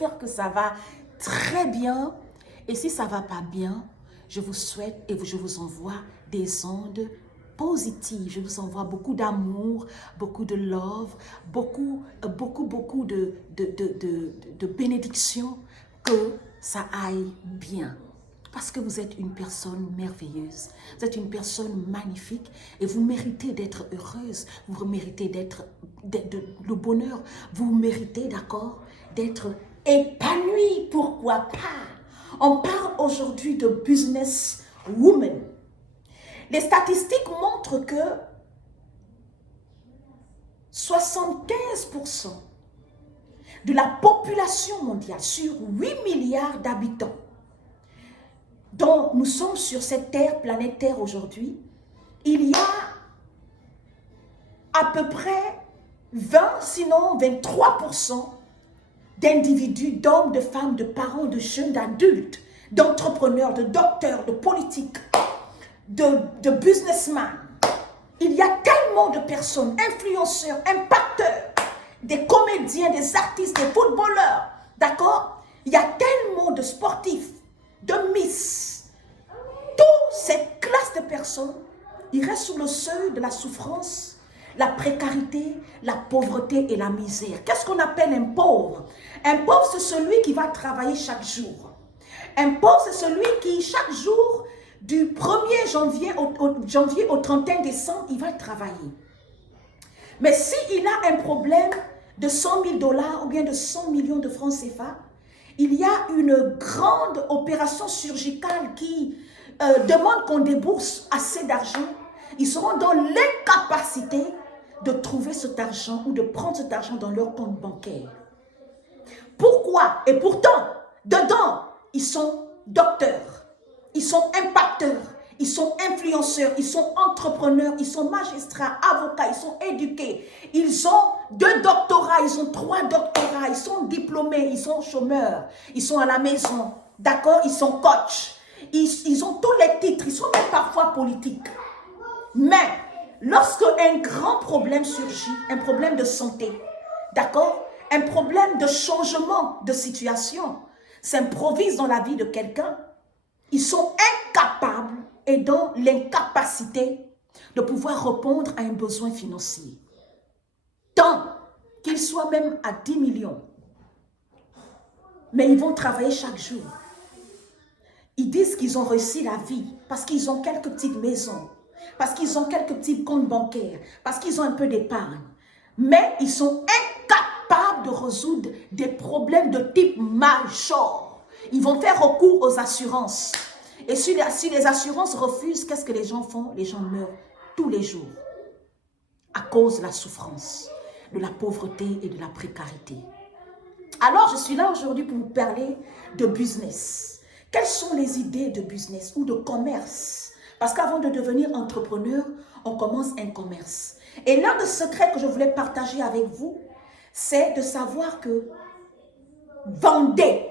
J'espère que ça va très bien. Et si ça ne va pas bien, je vous souhaite et je vous envoie des ondes positives. Je vous envoie beaucoup d'amour, beaucoup de love, beaucoup de bénédictions, que ça aille bien. Parce que vous êtes une personne merveilleuse, vous êtes une personne magnifique et vous méritez d'être heureuse, vous méritez d'être le bonheur, vous méritez, d'accord, d'être épanouie, pourquoi pas. On parle aujourd'hui de business woman. Les statistiques montrent que 75% de la population mondiale sur 8 milliards d'habitants dont nous sommes sur cette terre, planète Terre aujourd'hui, il y a à peu près 20, sinon 23% d'individus, d'hommes, de femmes, de parents, de jeunes, d'adultes, d'entrepreneurs, de docteurs, de politiques, de businessmen. Il y a tellement de personnes, influenceurs, impacteurs, des comédiens, des artistes, des footballeurs, d'accord? Il y a tellement de sportifs, de Miss, toute cette classe de personnes, ils restent sur le seuil de la souffrance, la précarité, la pauvreté et la misère. Qu'est-ce qu'on appelle un pauvre? Un pauvre, c'est celui qui va travailler chaque jour. Un pauvre, c'est celui qui, chaque jour, du 1er janvier au 31 décembre, il va travailler. Mais s'il a un problème de 100 000 $ ou bien de 100 millions de francs CFA, il y a une grande opération chirurgicale qui demande qu'on débourse assez d'argent. Ils seront dans l'incapacité de trouver cet argent ou de prendre cet argent dans leur compte bancaire. Pourquoi? Et pourtant, dedans, ils sont docteurs, ils sont impacteurs, ils sont influenceurs, ils sont entrepreneurs, ils sont magistrats, avocats, ils sont éduqués. Ils ont 2 doctorats, ils ont 3 doctorats, ils sont diplômés, ils sont chômeurs, ils sont à la maison, d'accord? Ils sont coachs, ils ont tous les titres, ils sont même parfois politiques. Mais lorsque un grand problème surgit, un problème de santé, d'accord? Un problème de changement de situation s'improvise dans la vie de quelqu'un, ils sont incapables et dans l'incapacité de pouvoir répondre à un besoin financier. Tant qu'ils soient même à 10 millions. Mais ils vont travailler chaque jour. Ils disent qu'ils ont réussi la vie parce qu'ils ont quelques petites maisons, parce qu'ils ont quelques petits comptes bancaires, parce qu'ils ont un peu d'épargne. Mais ils sont incapables de résoudre des problèmes de type majeur. Ils vont faire recours aux assurances. Et si les assurances refusent, qu'est-ce que les gens font? Les gens meurent tous les jours à cause de la souffrance, de la pauvreté et de la précarité. Alors, je suis là aujourd'hui pour vous parler de business. Quelles sont les idées de business ou de commerce? Parce qu'avant de devenir entrepreneur, on commence un commerce. Et l'un des secrets que je voulais partager avec vous, c'est de savoir que vendez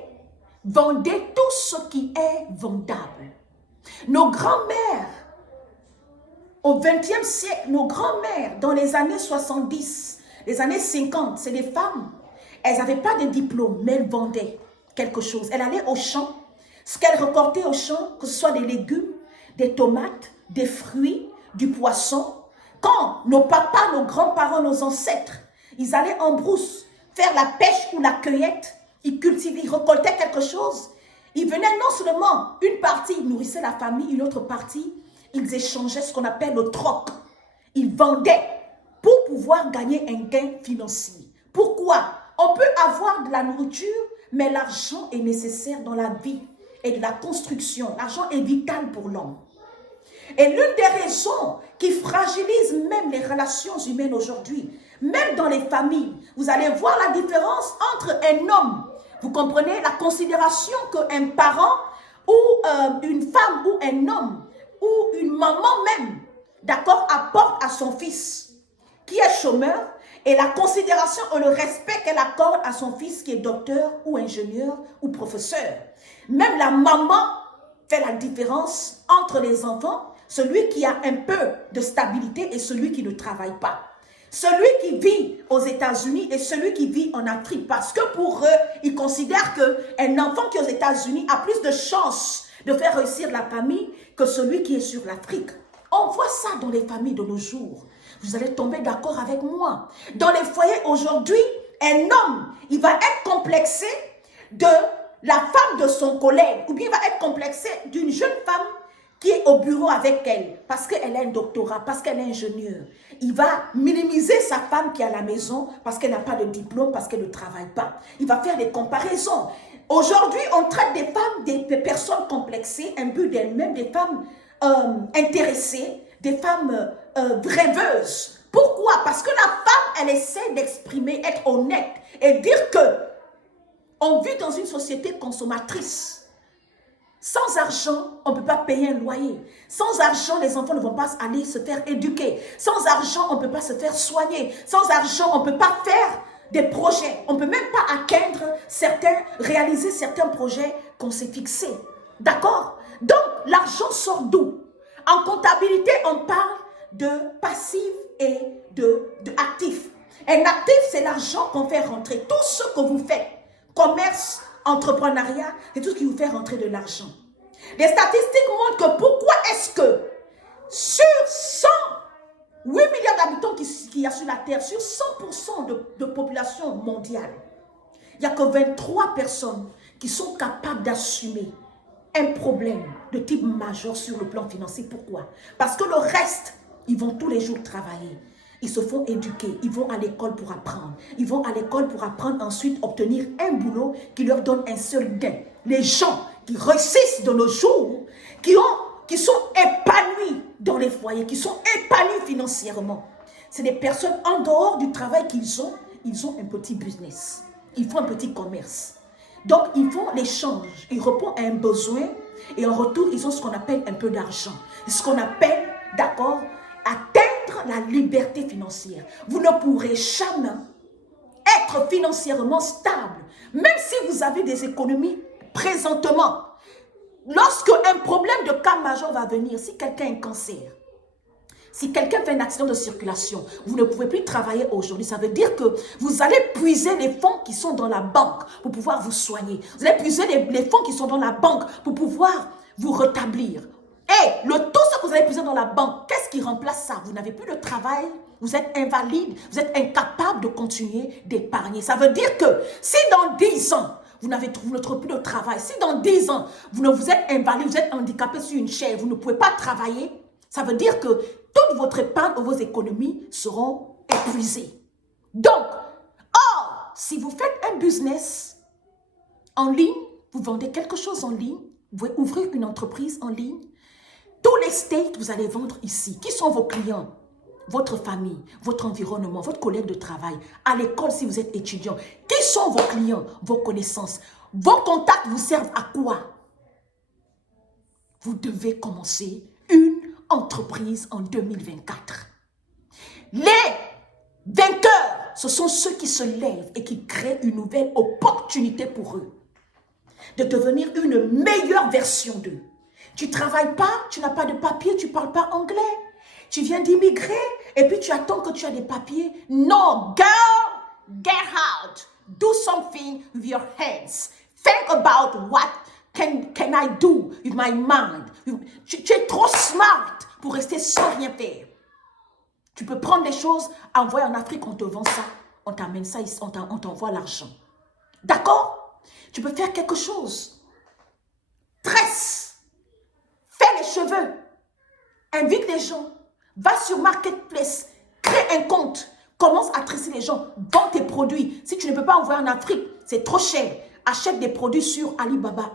tout ce qui est vendable. Nos grands-mères, au XXe siècle, nos grands-mères, dans les années 70, les années 50, c'est des femmes. Elles n'avaient pas de diplôme, mais elles vendaient quelque chose. Elles allaient au champ. Ce qu'elles récoltaient au champ, que ce soit des légumes, des tomates, des fruits, du poisson. Quand nos papas, nos grands-parents, nos ancêtres, ils allaient en brousse faire la pêche ou la cueillette, ils cultivaient, ils récoltaient quelque chose. Ils venaient non seulement, une partie, ils nourrissaient la famille, une autre partie, ils échangeaient ce qu'on appelle le troc. Ils vendaient pour pouvoir gagner un gain financier. Pourquoi? On peut avoir de la nourriture, mais l'argent est nécessaire dans la vie et de la construction. L'argent est vital pour l'homme. Et l'une des raisons qui fragilise même les relations humaines aujourd'hui, même dans les familles, vous allez voir la différence entre un homme, vous comprenez, la considération qu'un parent ou une femme ou un homme ou une maman même, d'accord, apporte à son fils qui est chômeur, et la considération et le respect qu'elle accorde à son fils qui est docteur ou ingénieur ou professeur. Même la maman fait la différence entre les enfants, celui qui a un peu de stabilité et celui qui ne travaille pas. Celui qui vit aux États-Unis et celui qui vit en Afrique. Parce que pour eux, ils considèrent qu'un enfant qui est aux États-Unis a plus de chances de faire réussir la famille que celui qui est sur l'Afrique. On voit ça dans les familles de nos jours. Vous allez tomber d'accord avec moi. Dans les foyers aujourd'hui, un homme, il va être complexé de la femme de son collègue. Ou bien il va être complexé d'une jeune femme qui est au bureau avec elle, parce qu'elle a un doctorat, parce qu'elle est ingénieure. Il va minimiser sa femme qui est à la maison, parce qu'elle n'a pas de diplôme, parce qu'elle ne travaille pas. Il va faire des comparaisons. Aujourd'hui, on traite des femmes, des personnes complexées, imbues d'elles-mêmes, des femmes intéressées, des femmes rêveuses. Pourquoi? Parce que la femme, elle essaie d'exprimer, être honnête et dire que on vit dans une société consommatrice. Sans argent, on ne peut pas payer un loyer. Sans argent, les enfants ne vont pas aller se faire éduquer. Sans argent, on ne peut pas se faire soigner. Sans argent, on ne peut pas faire des projets. On ne peut même pas atteindre réaliser certains projets qu'on s'est fixés. D'accord? Donc, l'argent sort d'où? En comptabilité, on parle de passif et de actif. Un actif, c'est l'argent qu'on fait rentrer. Tout ce que vous faites, commerce, entrepreneuriat, c'est tout ce qui vous fait rentrer de l'argent. Les statistiques montrent que pourquoi est-ce que sur 108 milliards d'habitants qu'il y a sur la Terre, sur 100% de population mondiale, il n'y a que 23 personnes qui sont capables d'assumer un problème de type majeur sur le plan financier. Pourquoi? Parce que le reste, ils vont tous les jours travailler. Ils se font éduquer, ils vont à l'école pour apprendre. Ils vont à l'école pour apprendre, ensuite obtenir un boulot qui leur donne un seul gain. Les gens qui réussissent de nos jours, qui sont épanouis dans les foyers, qui sont épanouis financièrement, c'est des personnes en dehors du travail qu'ils ont un petit business. Ils font un petit commerce. Donc, ils font l'échange. Ils répondent à un besoin et en retour, ils ont ce qu'on appelle un peu d'argent. Ce qu'on appelle, d'accord, atteindre la liberté financière. Vous ne pourrez jamais être financièrement stable, même si vous avez des économies présentement. Lorsque un problème de cas majeur va venir, si quelqu'un a un cancer, si quelqu'un fait un accident de circulation, vous ne pouvez plus travailler aujourd'hui. Ça veut dire que vous allez puiser les fonds qui sont dans la banque pour pouvoir vous soigner. Vous allez puiser les fonds qui sont dans la banque pour pouvoir vous rétablir. Et tout ce que vous allez puiser dans la banque, qu'est-ce qui remplace ça? Vous n'avez plus de travail, vous êtes invalide, vous êtes incapable de continuer d'épargner. Ça veut dire que si dans 10 ans, vous ne trouvez plus de travail, si dans 10 ans, vous êtes invalide, vous êtes handicapé sur une chaise, vous ne pouvez pas travailler, ça veut dire que toute votre épargne ou vos économies seront épuisées. Donc, si vous faites un business en ligne, vous vendez quelque chose en ligne, vous pouvez ouvrir une entreprise en ligne, tous les steaks que vous allez vendre ici, qui sont vos clients? Votre famille, votre environnement, votre collègue de travail, à l'école si vous êtes étudiant. Qui sont vos clients, vos connaissances? Vos contacts vous servent à quoi? Vous devez commencer une entreprise en 2024. Les vainqueurs, ce sont ceux qui se lèvent et qui créent une nouvelle opportunité pour eux. De devenir une meilleure version d'eux. Tu ne travailles pas, tu n'as pas de papier, tu ne parles pas anglais. Tu viens d'immigrer et puis tu attends que tu as des papiers. Non, girl, get out. Do something with your hands. Think about what can I do with my mind. Tu es trop smart pour rester sans rien faire. Tu peux prendre des choses, envoyer en Afrique, on te vend ça, on t'amène ça, on t'envoie l'argent. D'accord? Tu peux faire quelque chose. Tresse. Fais les cheveux. Invite les gens. Va sur Marketplace. Crée un compte. Commence à tresser les gens. Vends tes produits. Si tu ne peux pas envoyer en Afrique, c'est trop cher. Achète des produits sur Alibaba.